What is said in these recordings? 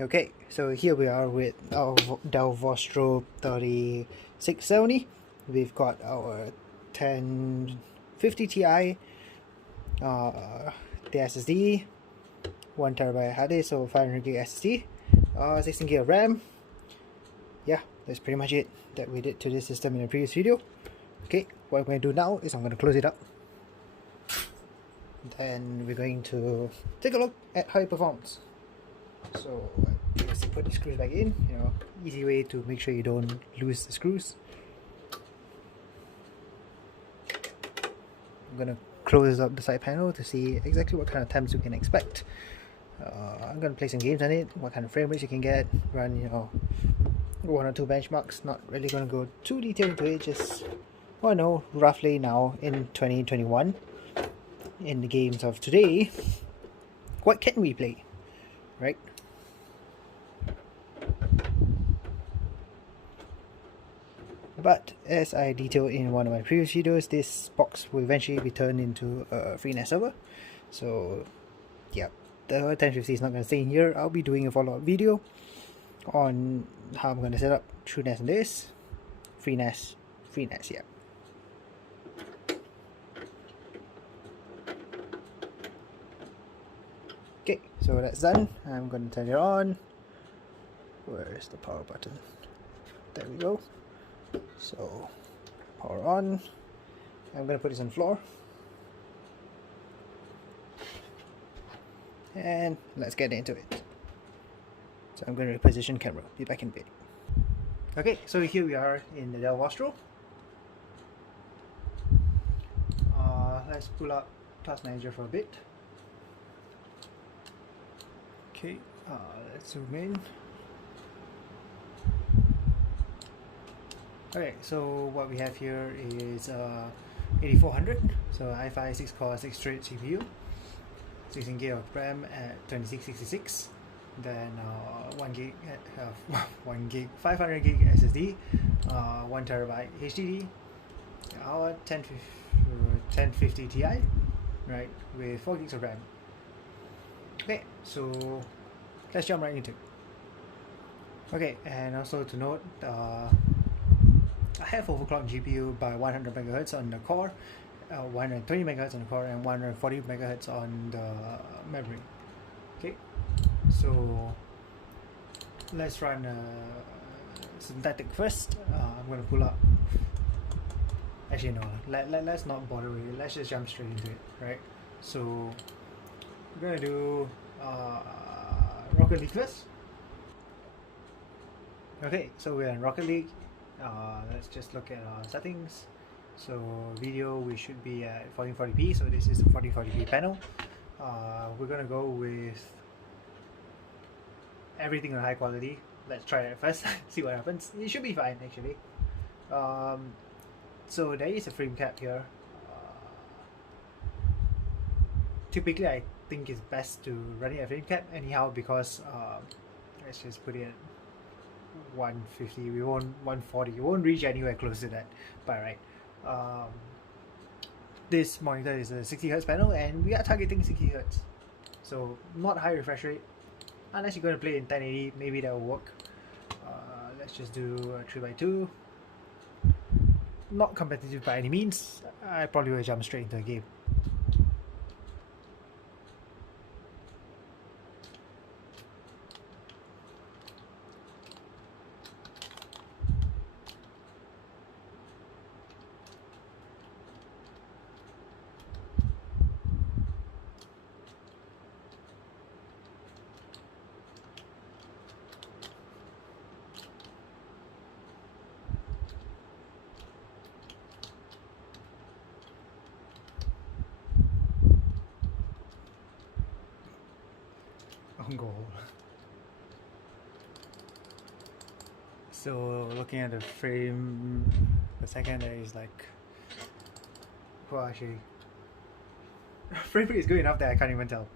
Okay, so here we are with our Dell Vostro 3670. We've got our 1050 Ti, the SSD, 1TB hard disk, so 500GB SSD, 16GB of RAM. Yeah, that's pretty much it that we did to this system in the previous video. Okay, what I'm going to do now is I'm going to close it up. Then we're going to take a look at how it performs. So just put the screws back in, easy way to make sure you don't lose the screws. I'm gonna close up the side panel to see exactly what kind of temps you can expect. I'm gonna play some games on it, what kind of frame rates you can get, run one or two benchmarks. Not really gonna go too detailed into it, just want to know roughly now in 2021 in the games of today, what can we play, right? But as I detailed in one of my previous videos, this box will eventually be turned into a FreeNAS server. So yeah, the 1050 is not going to stay in here. I'll be doing a follow-up video on how I'm going to set up TrueNAS on this. FreeNAS, yeah. Okay, so that's done. I'm going to turn it on. Where's the power button? There we go. So power on. I'm going to put this on the floor. And let's get into it. So I'm going to reposition camera. Be back in a bit. Okay, so here we are in the Dell Vostro. Let's pull up Task Manager for a bit. Okay, let's zoom in. Okay, so what we have here is 8400, so i5 6-core 6-thread CPU, 16GB of RAM at 2666, then 1GB 500GB SSD, 1TB HDD, our 1050 Ti, right, with 4GB of RAM. Okay, so let's jump right into it. Okay, and also to note, I have overclocked GPU by 100 MHz on the core, 120 MHz on the core, and 140 MHz on the memory. Okay, so let's run synthetic first. I'm going to pull up. Actually, no, let's not bother with it. Let's just jump straight into it, right? So we're going to do Rocket League first. Okay, so we're in Rocket League. Let's just look at our settings. So video, we should be at 1440p, so this is the 1440p panel. We're gonna go with everything on high quality. Let's try it first. See what happens. It should be fine actually. So there is a frame cap here. Typically I think it's best to run it at frame cap anyhow, because let's just put it at 150, we won't 140, we won't reach anywhere close to that, but right, this monitor is a 60Hz panel and we are targeting 60Hz, so not high refresh rate unless you're going to play in 1080. Maybe that will work. Let's just do a 3x2. Not competitive by any means. I probably will jump straight into the game. On goal. So looking at the frame per second, there is like, well, actually frame rate is good enough that I can't even tell.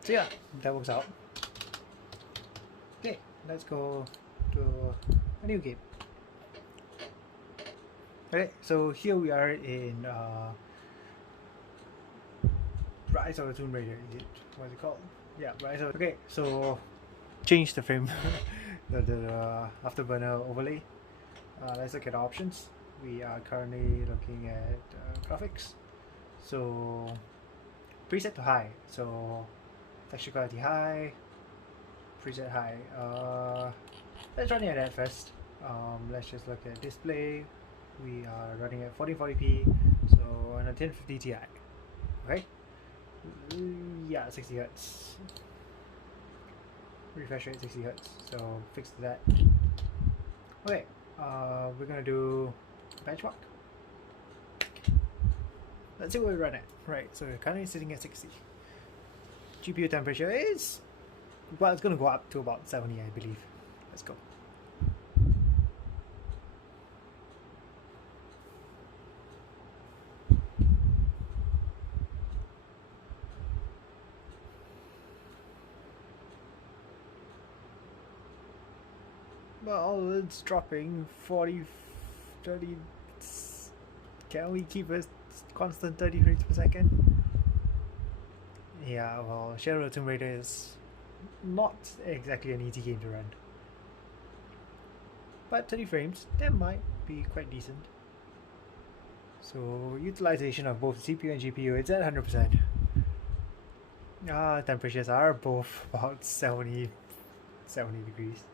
So yeah, that works out. Okay, let's go to a new game. Okay, so here we are in Rise of the Tomb Raider. Is it, what's it called? Yeah, Rise of. Okay, so change the frame, the afterburner overlay. Let's look at options. We are currently looking at graphics. So preset to high. So texture quality high. Preset high. Let's run it at that first. Let's just look at display. We are running at 1440p, so on a 1050 Ti. Okay. Yeah, 60 hertz. Refresh rate 60 hertz. So fix that. Okay. We're gonna do benchmark. Let's see what we run at. Right. So we're currently sitting at 60. GPU temperature is, well, it's gonna go up to about 70, I believe. Let's go. Well, it's dropping 40, 30. Can we keep a constant 30 frames per second? Yeah, well, Shadow of the Tomb Raider is not exactly an easy game to run. But 30 frames, that might be quite decent. So, utilization of both CPU and GPU is at 100%. Temperatures are both about 70 degrees.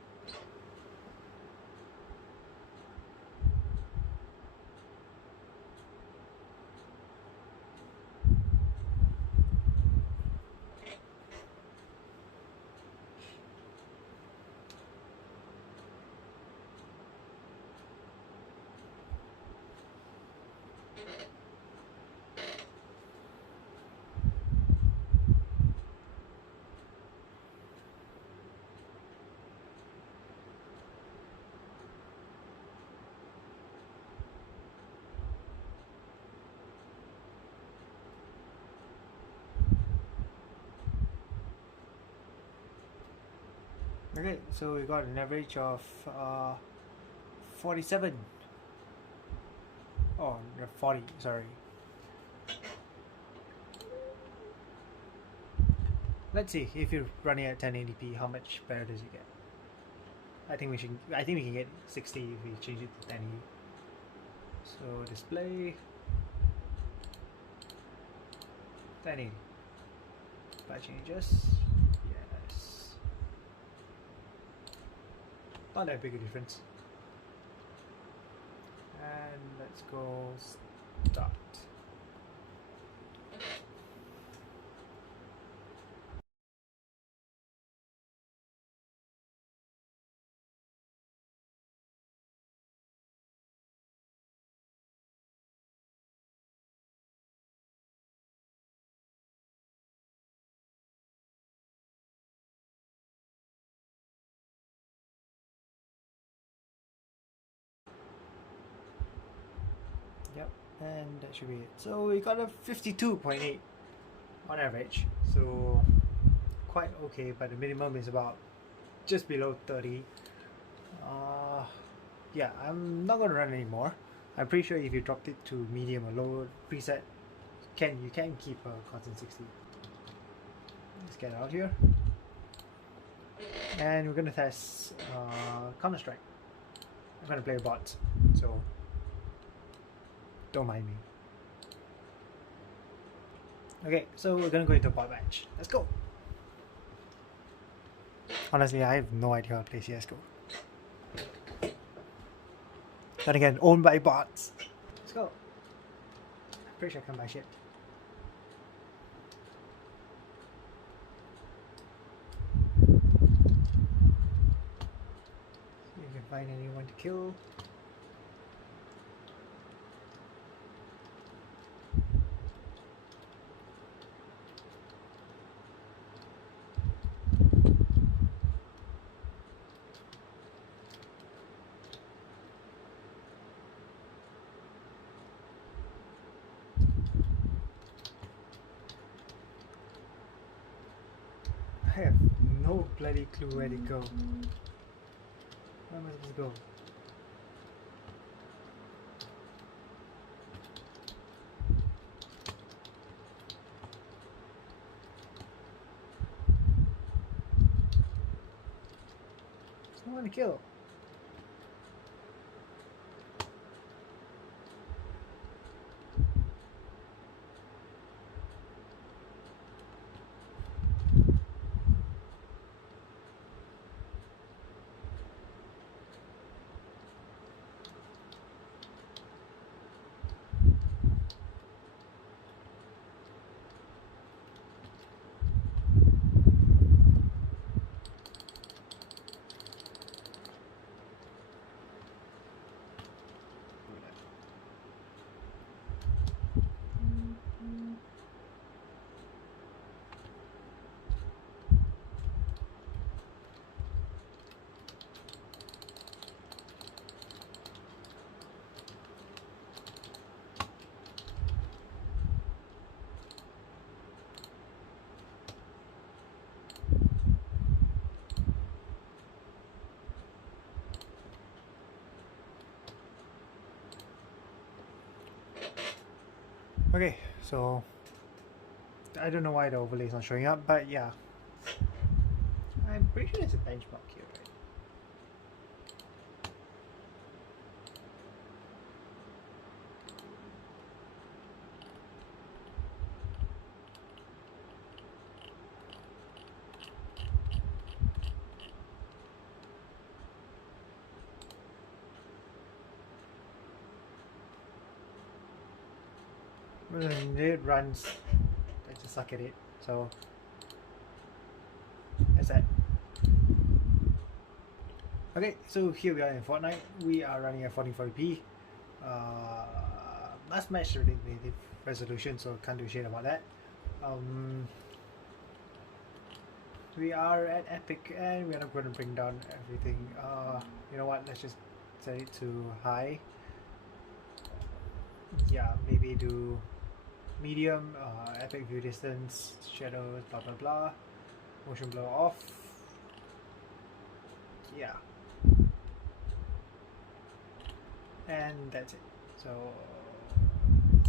Okay, so we got an average of 47. Oh, 40, sorry. Let's see if you're running at 1080p, how much better does it get? I think we can get 60 if we change it to 1080. So display 1080. If I changes, yes. Not that big a difference. And let's go start. Yep, and that should be it. So we got a 52.8 on average, so quite okay, but the minimum is about just below 30. Yeah, I'm not gonna run anymore. I'm pretty sure if you dropped it to medium or low preset, you can keep a constant 60. Let's get out here, and we're gonna test Counter-Strike. I'm gonna play a bot, so don't mind me. Okay, so we're gonna go into a bot match. Let's go. Honestly, I have no idea how to play CSGO. Then again, owned by bots. Let's go. I'm pretty sure I can buy shit. See if you can find anyone to kill. I have no bloody clue where to go. Where am I supposed to go? There's no one to kill. Okay, so I don't know why the overlay is not showing up, but yeah, I'm pretty sure there's a benchmark here, right? When it runs, I just suck at it. So that's that. Okay, so here we are in Fortnite. We are running at 1440p. Last match already native resolution, so can't do shit about that. We are at epic, and we're not going to bring down everything. You know what? Let's just set it to high. Yeah, maybe do medium, epic view distance, shadows, blah blah blah, motion blur off. Yeah, and that's it. So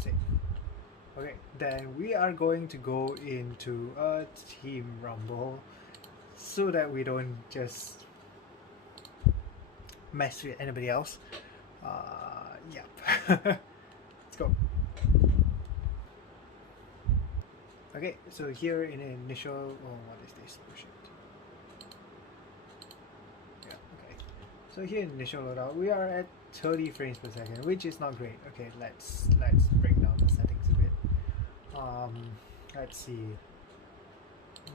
save. Okay, then we are going to go into a team rumble so that we don't just mess with anybody else. Yep. Let's go. Okay, so here in initial, oh, what is this bullshit? Yeah, okay. So here in initial loadout, we are at 30 frames per second, which is not great. Okay, let's bring down the settings a bit. Let's see.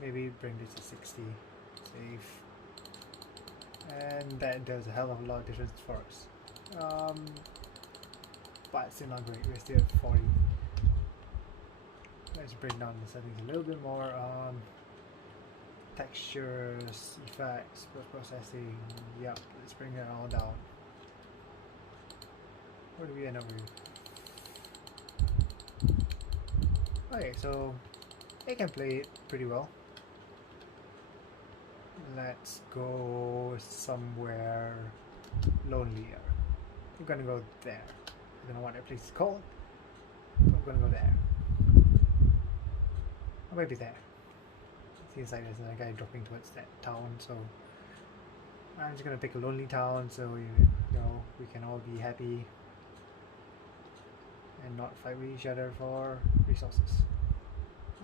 Maybe bring this to 60. Save. And that does a hell of a lot of difference for us. But still not great. We're still at 40. Let's bring down the settings a little bit more. Textures, effects, post-processing. Yep, let's bring that all down. What do we end up with? Okay, so I can play it pretty well. Let's go somewhere lonelier. I'm gonna go there. I don't know what that place is called, but I'm gonna go there. Or maybe there. Seems like there's another guy dropping towards that town, so I'm just gonna pick a lonely town so you know we can all be happy and not fight with each other for resources.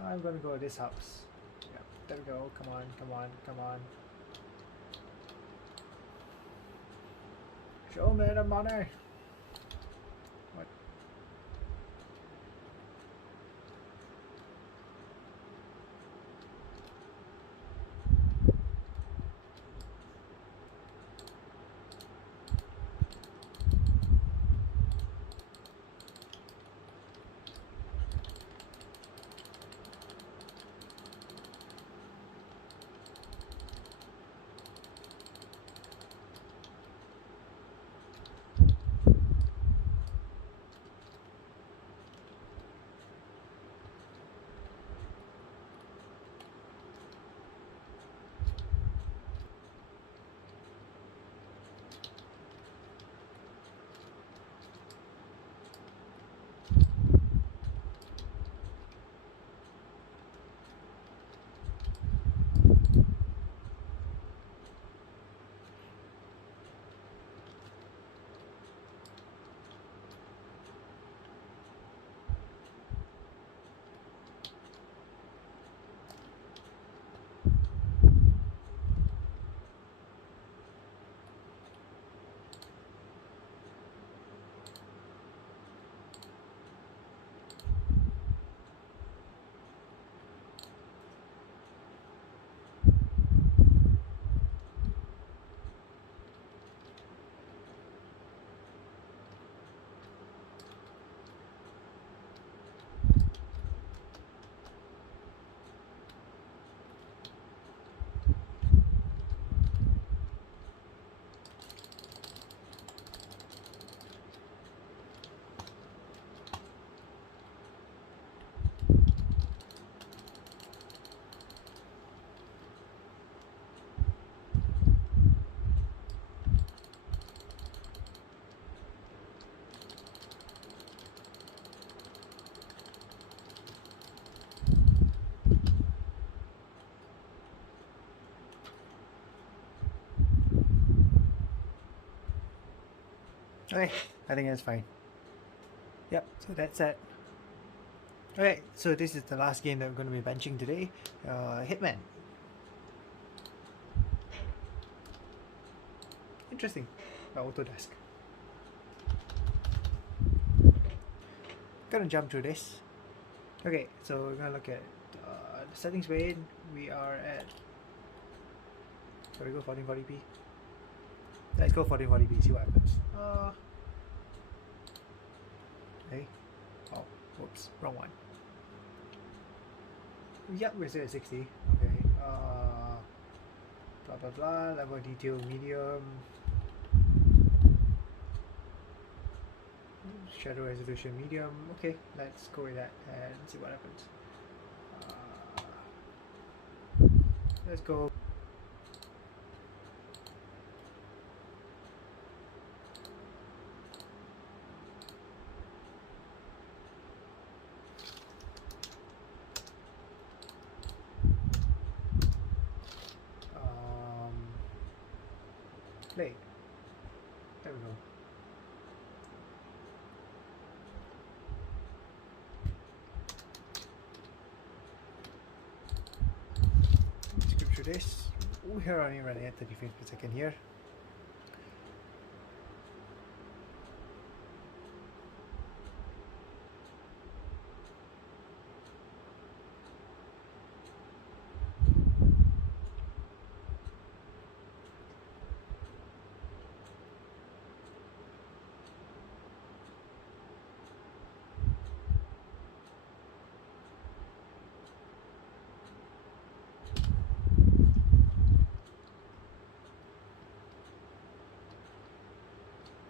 I'm gonna go to this house. Yeah, there we go. Come on, come on, come on. Show me the money. What? Okay, I think that's fine. Yep, so that's it. Okay, so this is the last game that we're going to be benching today. Hitman. Interesting. Autodesk. Gonna jump through this. Okay, so we're gonna look at the settings pane. We are at. Gotta go 1440p. Let's go 1440p. See what happens. Hey. Oh, whoops, wrong one. Yep, we're still at 60. Okay. Blah blah blah. Level detail medium. Shadow resolution medium. Okay, let's go with that and see what happens. Let's go. Play. There we go. Skip through this. We're only running at 30 frames per second here.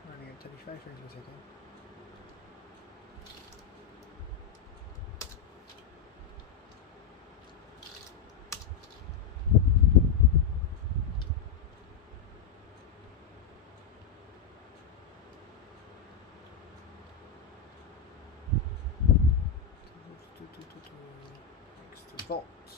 Running at 35 frames per second. Next to volts.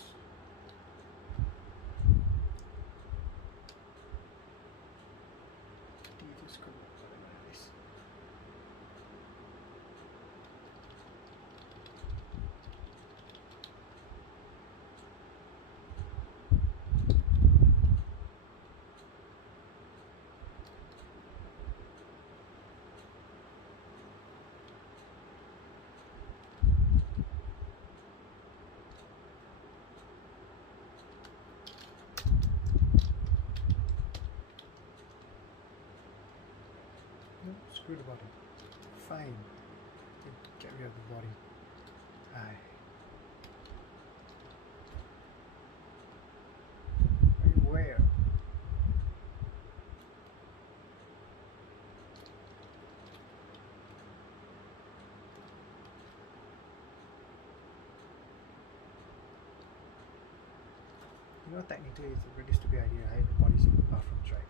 No, screw the body. Fine. Get rid of the body. Aye. Where? You know, technically it's a really stupid idea to hide the bodies in bathrooms, right?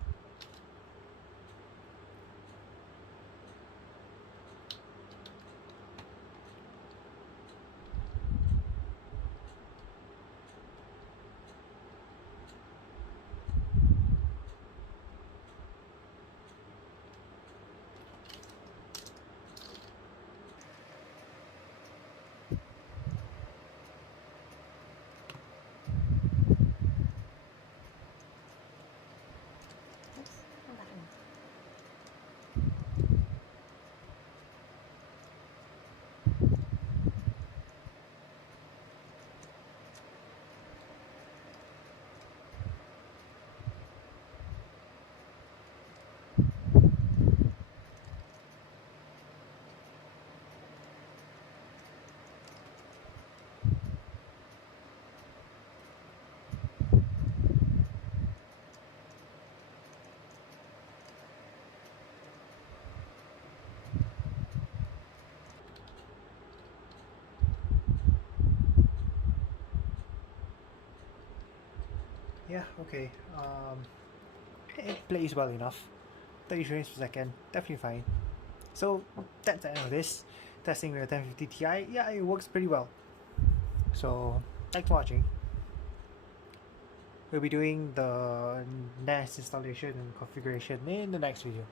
Yeah, okay. It plays well enough. 30 frames per second, definitely fine. So that's the end of this. Testing with a 1050 Ti, yeah, it works pretty well. So thanks for watching. We'll be doing the NAS installation and configuration in the next video.